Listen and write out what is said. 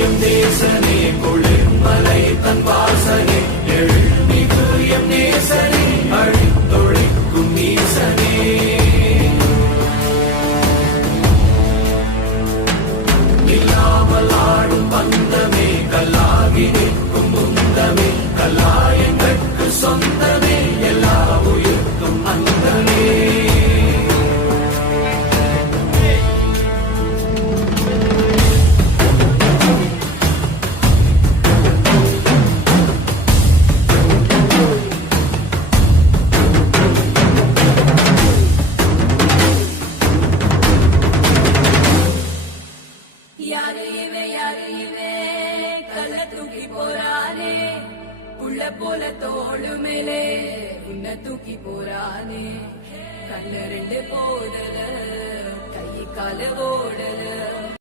M தேசனே குளிர்மலை தன் வாசனே எழுமிகு M நேசனே அழித்தொழிக்கும் ஈசனே இல்லாமல் ஆடும் பந்தமே கல்லாகி நிற்கும் முந்தமே கல்லாயங்கட்கு சொந்தமே எல்லா உயிர்க்கும் அந்தமே போல தோளு மேலே உன்னை தூக்கி போறானே கண்ணு ரெண்டு போடல கை கால ஓடல